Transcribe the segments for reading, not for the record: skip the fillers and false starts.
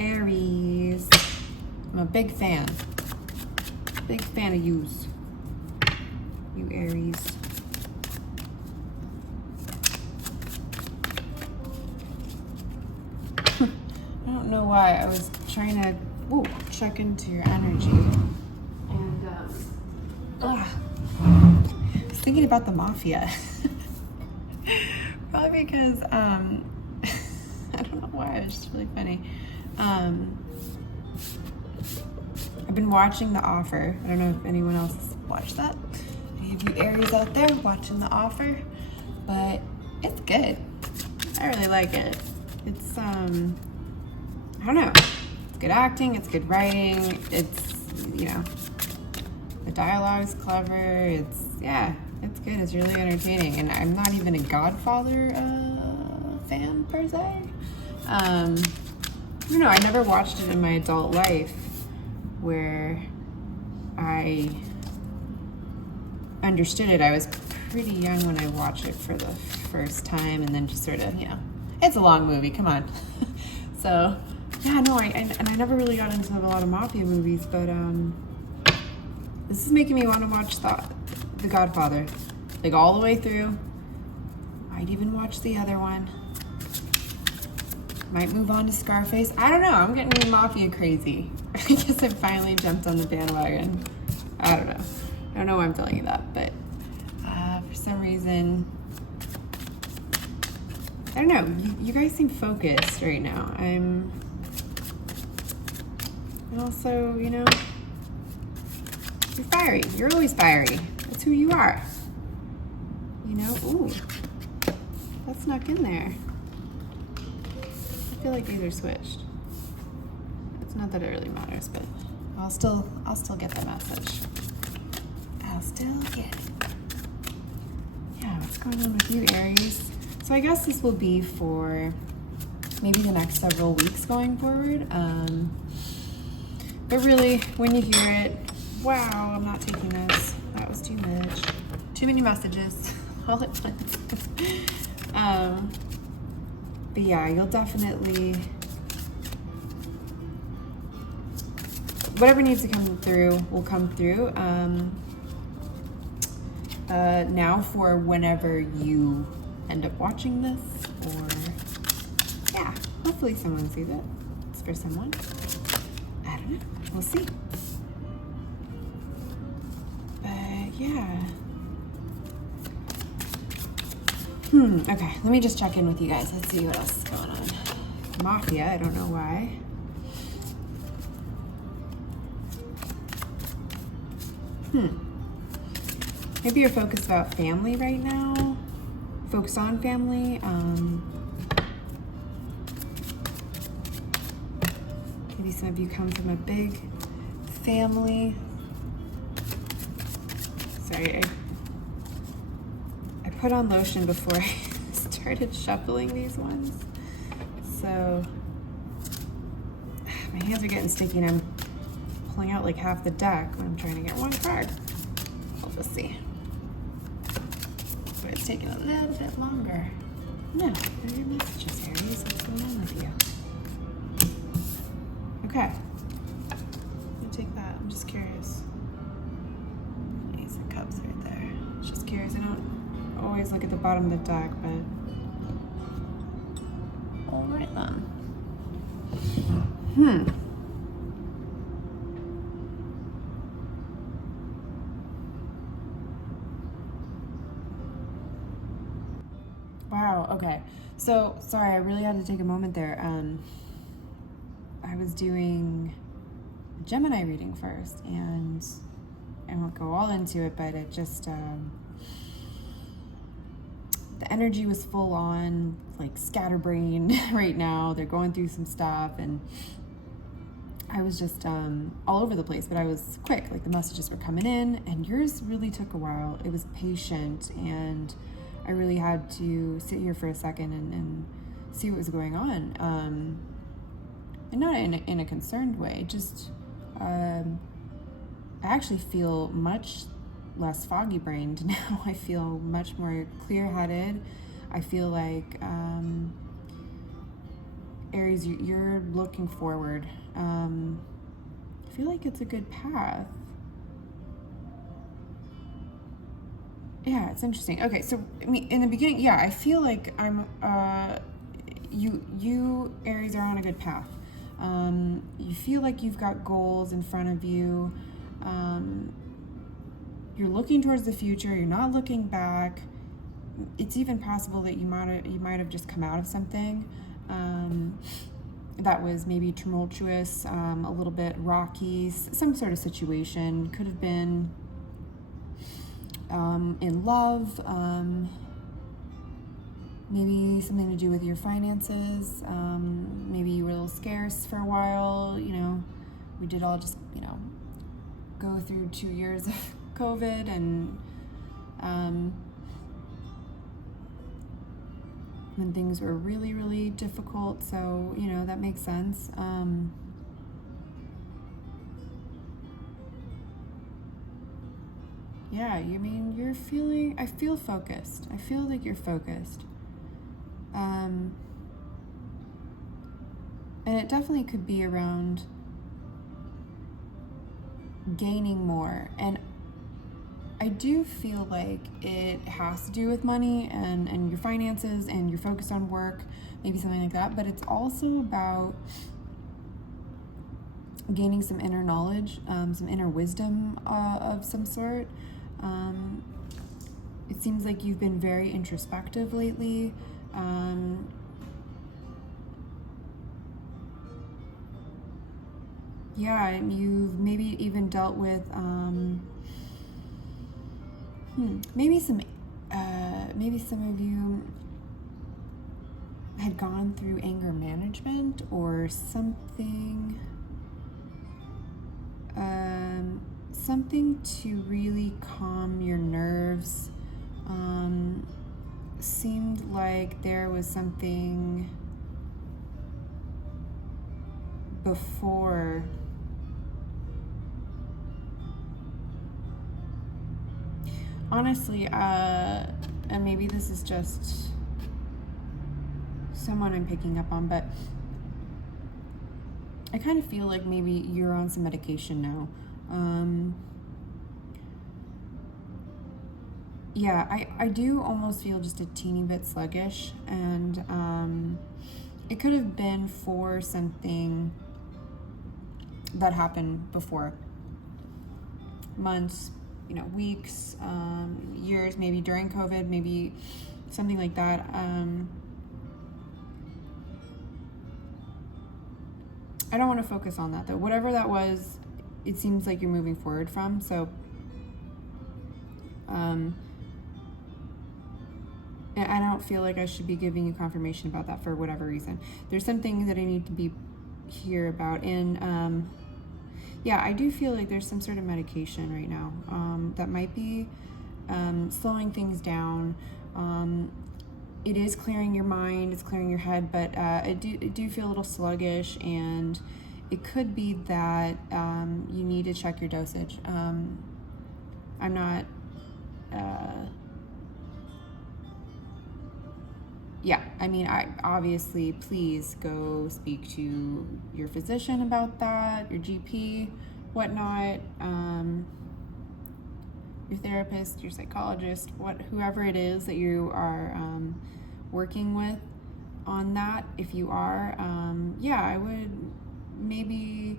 Aries. I'm a big fan. Big fan of yous. You Aries. I don't know why. I was trying to check into your energy. And I was thinking about the mafia. Probably because I don't know why, it's just really funny. I've been watching The Offer. I don't know if anyone else has watched that. Any of you Aries out there watching The Offer? But it's good. I really like it. It's I don't know. It's good acting, it's good writing, it's, you know, the dialogue's clever, it's good, it's really entertaining. And I'm not even a Godfather fan per se. You know, I never watched it in my adult life where I understood it. I was pretty young when I watched it for the first time, and then just sort of, you know, it's a long movie, come on. So, yeah, no, I never really got into a lot of mafia movies, but this is making me want to watch The Godfather, like all the way through. Might even watch the other one. Might move on to Scarface. I don't know. I'm getting mafia crazy. I guess I finally jumped on the bandwagon. I don't know. I don't know why I'm telling you that, but for some reason, I don't know. You guys seem focused right now. And also, you know, you're fiery. You're always fiery. That's who you are. You know? Ooh, that snuck in there. I feel like these are switched. It's not that it really matters, but I'll still get the message. I'll still get it. Yeah, what's going on with you, Aries? So I guess this will be for maybe the next several weeks going forward. But really, when you hear it, wow, I'm not taking this. That was too much. Too many messages all at once. But yeah, you'll definitely, whatever needs to come through will come through. Now for whenever you end up watching this, or yeah, hopefully someone sees it. It's for someone. I don't know. We'll see. But yeah. Okay, let me just check in with you guys. Let's see what else is going on. Mafia, I don't know why. Maybe you're focused about family right now. Focus on family. Maybe some of you come from a big family. Sorry, I put on lotion before I started shuffling these ones. So my hands are getting sticky and I'm pulling out like half the deck when I'm trying to get one card. We'll just see. But it's taking a little bit longer. No, what are your messages, Aries? What's going on with you? Okay. I'm gonna take that. I'm just curious. Ace of Cups right there. Just curious. I don't always look at the bottom of the deck, but all right then. Wow, okay. So, sorry, I really had to take a moment there. I was doing a Gemini reading first, and I won't go all into it, but it just, the energy was full on, like scatterbrained right now. They're going through some stuff, and I was just all over the place, but I was quick. Like the messages were coming in, and yours really took a while. It was patient, and I really had to sit here for a second and see what was going on. And not in a concerned way, just I actually feel much less foggy brained now. I feel much more clear headed. I feel like Aries, you're looking forward. I feel like it's a good path. Yeah, it's interesting. Okay, so I mean, in the beginning, yeah, I feel like you Aries are on a good path. You feel like you've got goals in front of you. You're looking towards the future. You're not looking back. It's even possible that you might have just come out of something that was maybe tumultuous, a little bit rocky, some sort of situation. Could have been in love, maybe something to do with your finances. Maybe you were a little scarce for a while. We did all just go through 2 years of COVID, and when things were really, really difficult. So, that makes sense. Yeah, I feel focused. I feel like you're focused. And it definitely could be around gaining more. And I do feel like it has to do with money and your finances, and you're focused on work, maybe something like that. But it's also about gaining some inner knowledge, some inner wisdom of some sort. It seems like you've been very introspective lately. Yeah, and you've maybe even dealt with maybe some of you had gone through anger management or something, something to really calm your nerves. Seemed like there was something before. Honestly, and maybe this is just someone I'm picking up on, but I kind of feel like maybe you're on some medication now. Yeah, I do almost feel just a teeny bit sluggish, and it could have been for something that happened before. Months, weeks, years, maybe during COVID, maybe something like that. I don't want to focus on that though. Whatever that was, it seems like you're moving forward from. So, I don't feel like I should be giving you confirmation about that for whatever reason. There's something that I need to be here about. And yeah, I do feel like there's some sort of medication right now that might be slowing things down. It is clearing your mind, it's clearing your head, but I do feel a little sluggish, and it could be that you need to check your dosage. I'm not... yeah, I mean, I obviously, please go speak to your physician about that, your GP, whatnot, your therapist, your psychologist, whoever it is that you are working with on that. If you are, yeah, I would maybe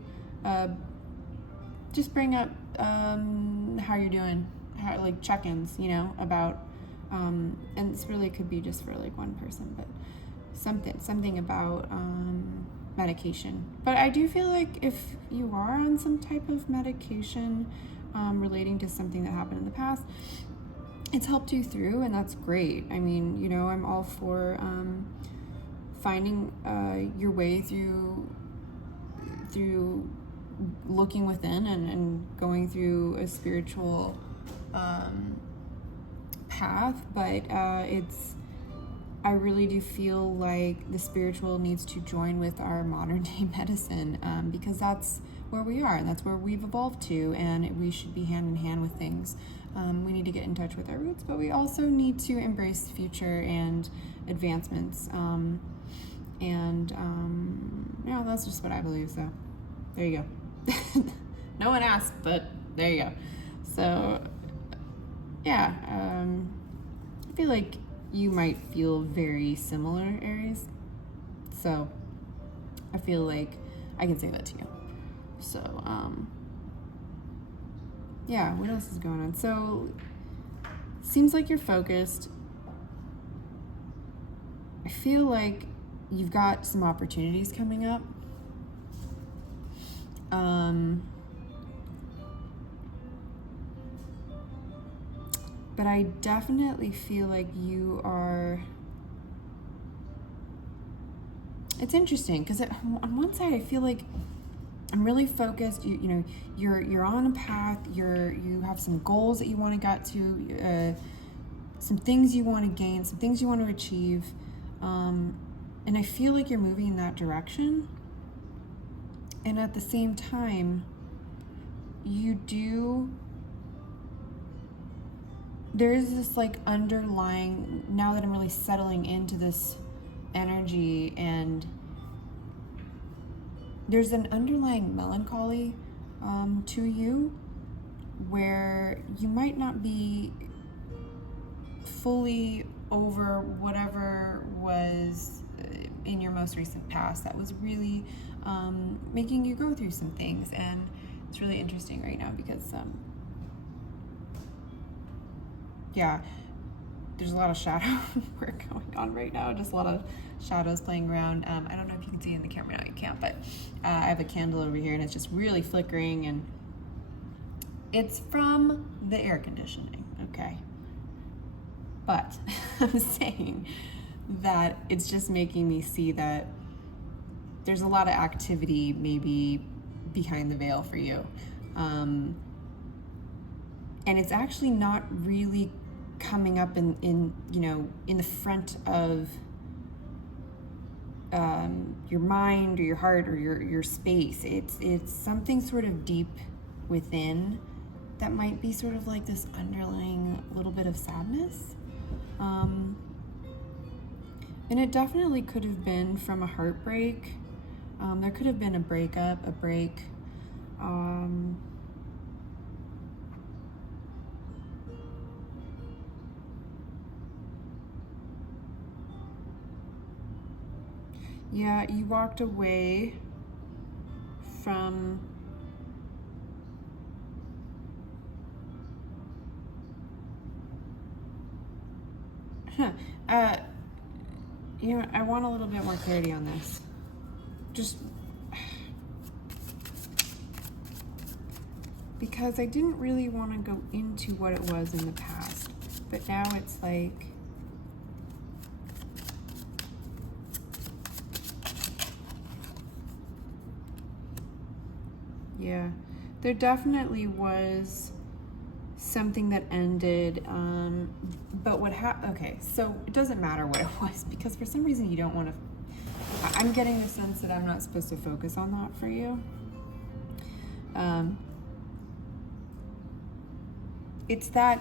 just bring up how you're doing, like check-ins, about. And this really could be just for like one person, but something about medication. But I do feel like if you are on some type of medication relating to something that happened in the past, it's helped you through, and that's great. I mean, I'm all for finding your way through looking within and going through a spiritual path, but I really do feel like the spiritual needs to join with our modern day medicine, because that's where we are and that's where we've evolved to, and we should be hand in hand with things. We need to get in touch with our roots, but we also need to embrace future and advancements. And yeah, that's just what I believe. So there you go. No one asked, but there you go. So yeah, I feel like you might feel very similar, Aries. So I feel like I can say that to you. So yeah, what else is going on? So seems like you're focused. I feel like you've got some opportunities coming up. But I definitely feel like you are. It's interesting because on one side I feel like I'm really focused. You know, you're on a path. You have some goals that you want to get to, some things you want to gain, some things you want to achieve, and I feel like you're moving in that direction. And at the same time, there is this like underlying, now that I'm really settling into this energy, and there's an underlying melancholy to you, where you might not be fully over whatever was in your most recent past that was really making you go through some things. And it's really interesting right now because yeah, there's a lot of shadow work going on right now, just a lot of shadows playing around. I don't know if you can see in the camera now, you can't, but I have a candle over here and it's just really flickering, and it's from the air conditioning, okay? But I'm saying that it's just making me see that there's a lot of activity maybe behind the veil for you. And it's actually not really coming up in the front of your mind or your heart or your space. It's something sort of deep within that might be sort of like this underlying little bit of sadness. And it definitely could have been from a heartbreak. There could have been a breakup, a break. Yeah, you walked away from I want a little bit more clarity on this. Just because I didn't really want to go into what it was in the past, but now it's like, yeah, there definitely was something that ended, but okay, so it doesn't matter what it was, because for some reason you don't want to, I'm getting the sense that I'm not supposed to focus on that for you. It's that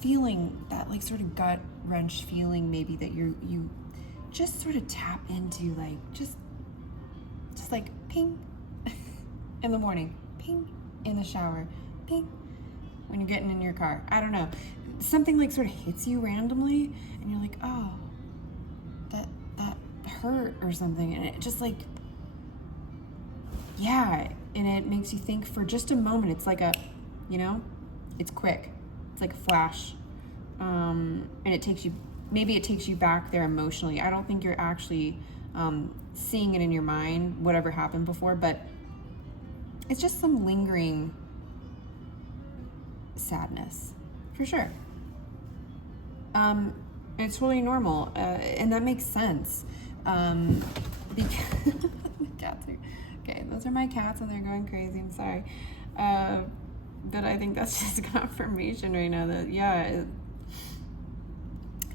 feeling, that like sort of gut wrench feeling maybe, that you just sort of tap into, like just like ping in the morning, ping in the shower, ping when you're getting in your car. I don't know, something like sort of hits you randomly and you're like, oh, that hurt or something, and it just like, yeah, and it makes you think for just a moment. It's like a, it's quick, it's like a flash, and it takes you back there emotionally. I don't think you're actually seeing it in your mind, whatever happened before, but it's just some lingering sadness, for sure. It's totally normal, and that makes sense, because the cats are, okay, those are my cats and they're going crazy, I'm sorry, but I think that's just confirmation right now that, yeah,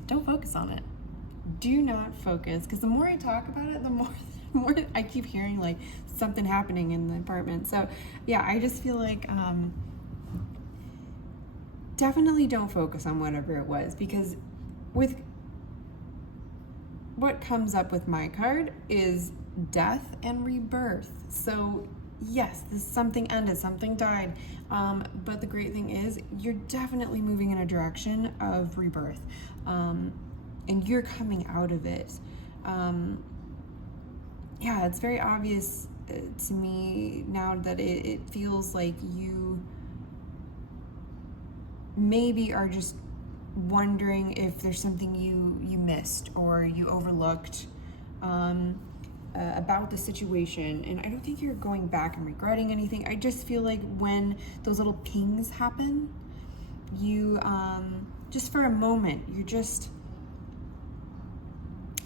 don't focus on it. Do not focus, because the more I talk about it, the more I keep hearing like something happening in the apartment. So yeah, I just feel like definitely don't focus on whatever it was, because what comes up with my card is death and rebirth. So yes, something ended, something died. But the great thing is you're definitely moving in a direction of rebirth. And you're coming out of it. Yeah, it's very obvious to me now that it feels like you maybe are just wondering if there's something you missed or you overlooked about the situation. And I don't think you're going back and regretting anything. I just feel like when those little pings happen, you just for a moment, it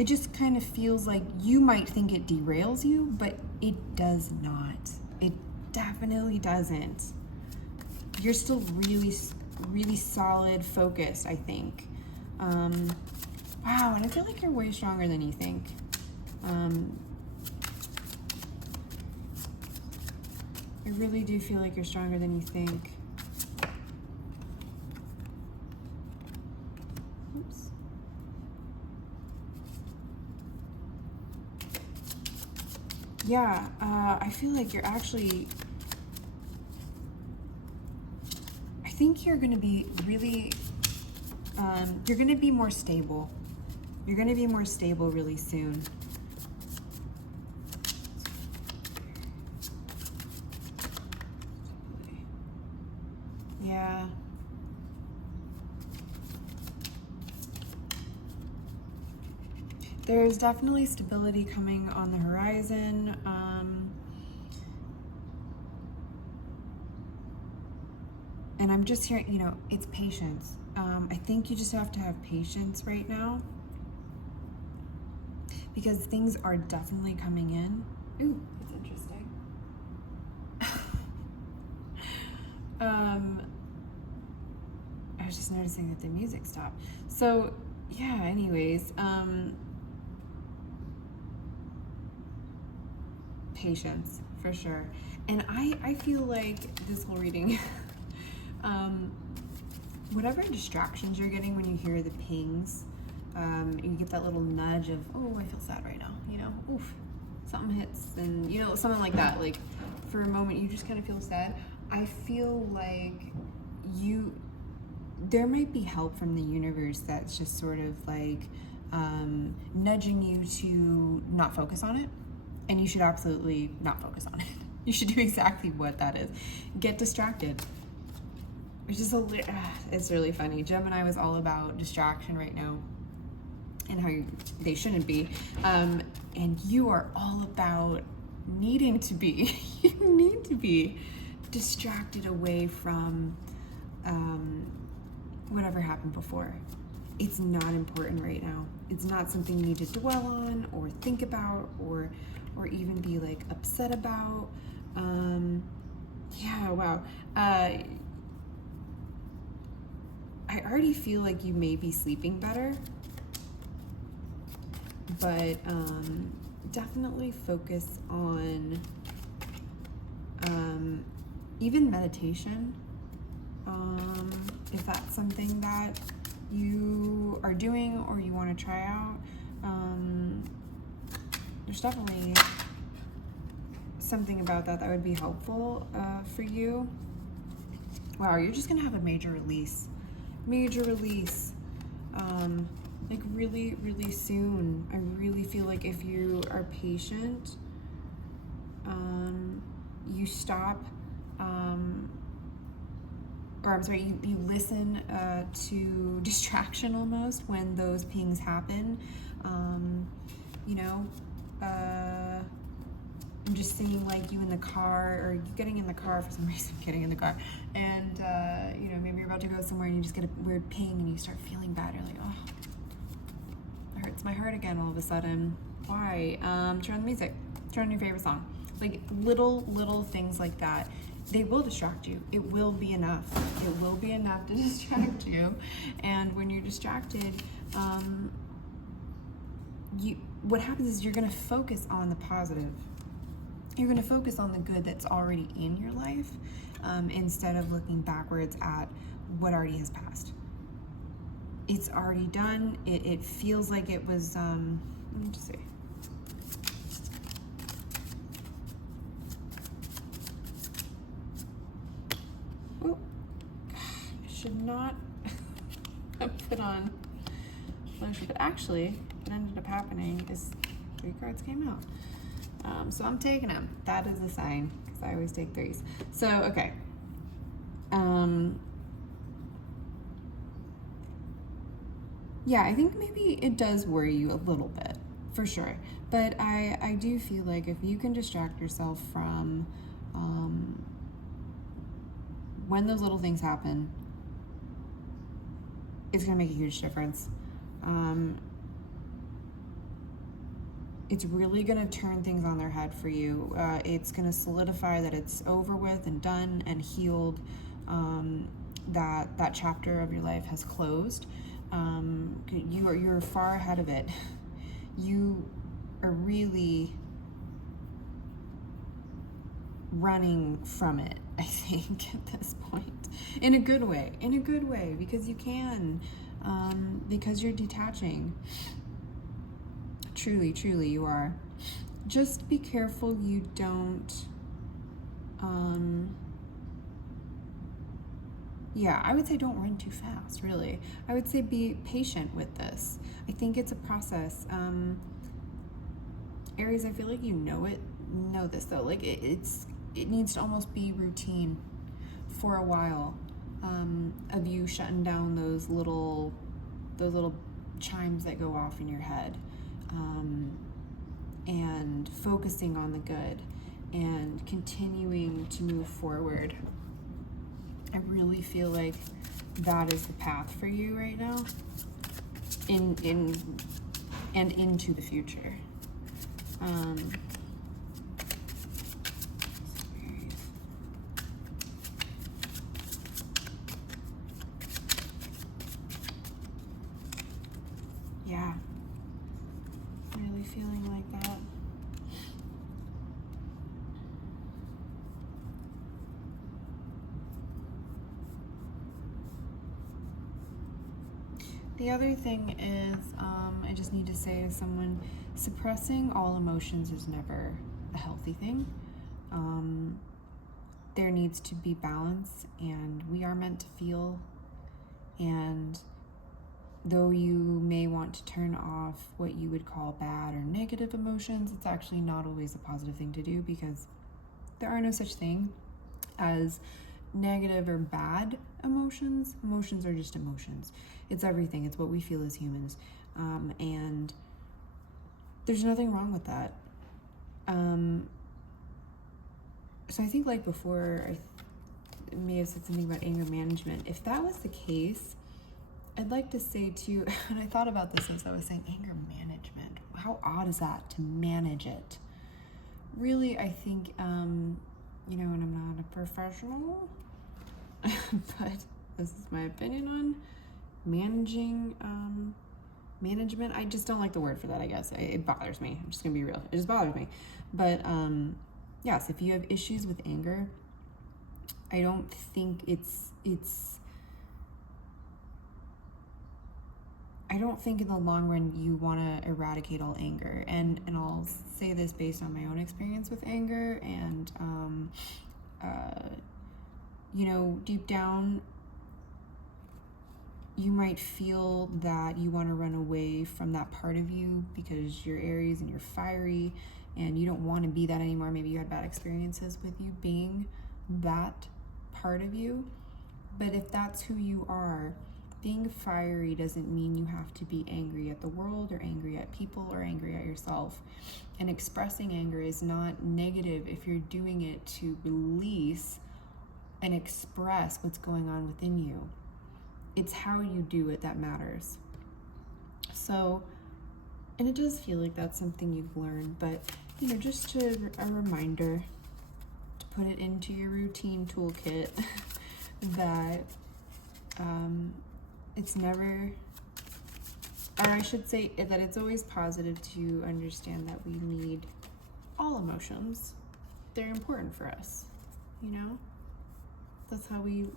just kind of feels like you might think it derails you, but it does not. It definitely doesn't. You're still really solid, focused, I think. Wow, and I feel like you're way stronger than you think. I really do feel like you're stronger than you think. Oops. Yeah, I feel like you're actually, I think you're going to be really, you're going to be more stable. You're going to be more stable really soon. Yeah. There's definitely stability coming on the horizon. And I'm just hearing, it's patience. I think you just have to have patience right now because things are definitely coming in. Ooh, that's interesting. I was just noticing that the music stopped. So, yeah, anyways, patience for sure. And I feel like this whole reading, whatever distractions you're getting when you hear the pings, you get that little nudge of, oh, I feel sad right now, oof, something hits, and something like that. Like for a moment, you just kind of feel sad. I feel like there might be help from the universe that's just sort of like nudging you to not focus on it. And you should absolutely not focus on it. You should do exactly what that is. Get distracted. Which is it's really funny. Gemini was all about distraction right now and how they shouldn't be. And you are all about needing to be. You need to be distracted away from whatever happened before. It's not important right now. It's not something you need to dwell on or think about or even be like upset about. Yeah, wow. I already feel like you may be sleeping better, but definitely focus on even meditation, if that's something that you are doing or you want to try out. There's definitely something about that would be helpful for you. Wow, you're just gonna have a major release, like really soon. I really feel like if you are patient, you stop, or I'm sorry, you listen to distraction almost when those pings happen. I'm just seeing like you in the car, or you getting in the car for some reason, getting in the car, and maybe you're about to go somewhere and you just get a weird ping and you start feeling bad. You're like, oh, it hurts my heart again all of a sudden. Why? Turn on the music, turn on your favorite song. Like little things like that, they will distract you. It will be enough. It will be enough to distract you. And when you're distracted, what happens is you're gonna focus on the positive. You're going to focus on the good that's already in your life, instead of looking backwards at what already has passed. It's already done. It feels like it was Let me just see. Oh, I should not have put on lotion, but actually what ended up happening is 3 cards came out. So I'm taking them. That is a sign, because I always take 3s. So, okay. Yeah, I think maybe it does worry you a little bit, for sure. But I do feel like if you can distract yourself from when those little things happen, it's going to make a huge difference. It's really going to turn things on their head for you. It's going to solidify that it's over with and done and healed, that chapter of your life has closed. You're far ahead of it. You are really running from it, I think, at this point. In a good way, because you can, because you're detaching. Truly, truly you are. Just be careful you don't, yeah, I would say don't run too fast, really. I would say be patient with this. I think it's a process. Aries, I feel like you know this though. Like it needs to almost be routine for a while, of you shutting down those little chimes that go off in your head, and focusing on the good and continuing to move forward. I really feel like that is the path for you right now, and into the future. Yeah, really feeling like that. The other thing is, I just need to say, as someone, suppressing all emotions is never a healthy thing. There needs to be balance, and we are meant to feel. And though you may want to turn off what you would call bad or negative emotions, it's actually not always a positive thing to do, because there are no such thing as negative or bad emotions. Emotions are just emotions. It's everything. It's what we feel as humans. And there's nothing wrong with that. So I think, like before, I may have said something about anger management. If that was the case, I'd like to say too, and I thought about this as I was saying, anger management. How odd is that, to manage it? Really, I think, and I'm not a professional, but this is my opinion on management. I just don't like the word for that, I guess. It bothers me. I'm just gonna be real. It just bothers me. But yes, if you have issues with anger, I don't think I don't think in the long run you want to eradicate all anger. And I'll say this based on my own experience with anger. And, deep down, you might feel that you want to run away from that part of you because you're Aries and you're fiery and you don't want to be that anymore. Maybe you had bad experiences with you being that part of you. But if that's who you are, being fiery doesn't mean you have to be angry at the world or angry at people or angry at yourself. And expressing anger is not negative if you're doing it to release and express what's going on within you. It's how you do it that matters. So, and it does feel like that's something you've learned, but just a reminder to put it into your routine toolkit that it's never, or I should say that it's always positive to understand that we need all emotions. They're important for us, That's how we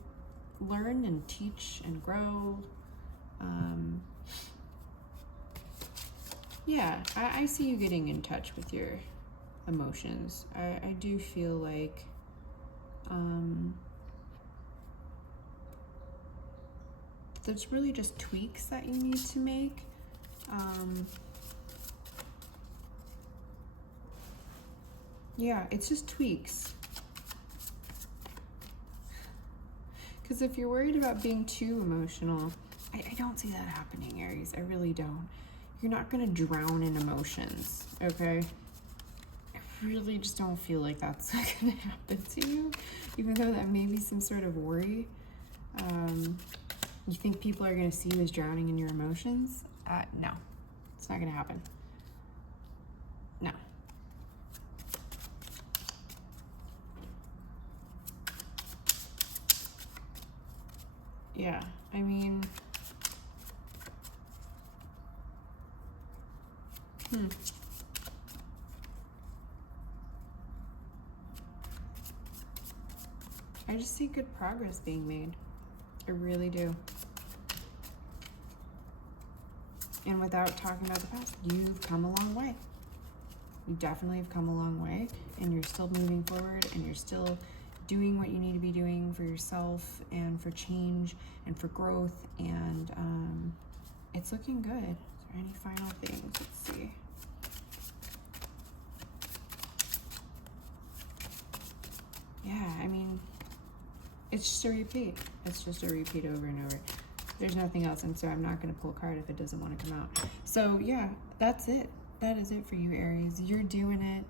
learn and teach and grow. Yeah, I see you getting in touch with your emotions. I do feel like there's really just tweaks that you need to make. Yeah, it's just tweaks. Because if you're worried about being too emotional, I don't see that happening, Aries. I really don't. You're not going to drown in emotions, okay? I really just don't feel like that's going to happen to you, even though that may be some sort of worry. You think people are going to see you as drowning in your emotions? No, it's not going to happen. No. Yeah, I mean, I just see good progress being made. I really do. And without talking about the past, you've come a long way. You definitely have come a long way, and you're still moving forward, and you're still doing what you need to be doing for yourself and for change and for growth, and it's looking good. Is there any final things? Let's see. Yeah, I mean, it's just a repeat. It's just a repeat over and over. There's nothing else, and so I'm not going to pull a card if it doesn't want to come out. So yeah, that's it. That is it for you, Aries. You're doing it.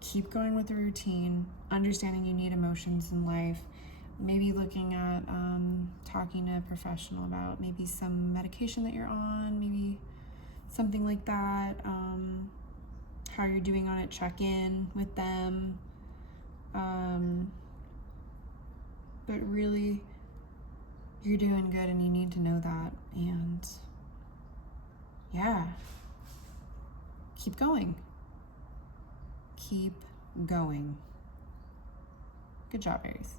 Keep going with the routine, understanding you need emotions in life, maybe looking at talking to a professional about maybe some medication that you're on, maybe something like that, how you're doing on it, check in with them. But really, you're doing good, and you need to know that. And yeah, keep going. Keep going. Good job, Aries.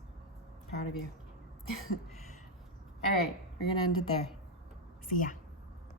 Proud of you. All right, we're gonna end it there. See ya.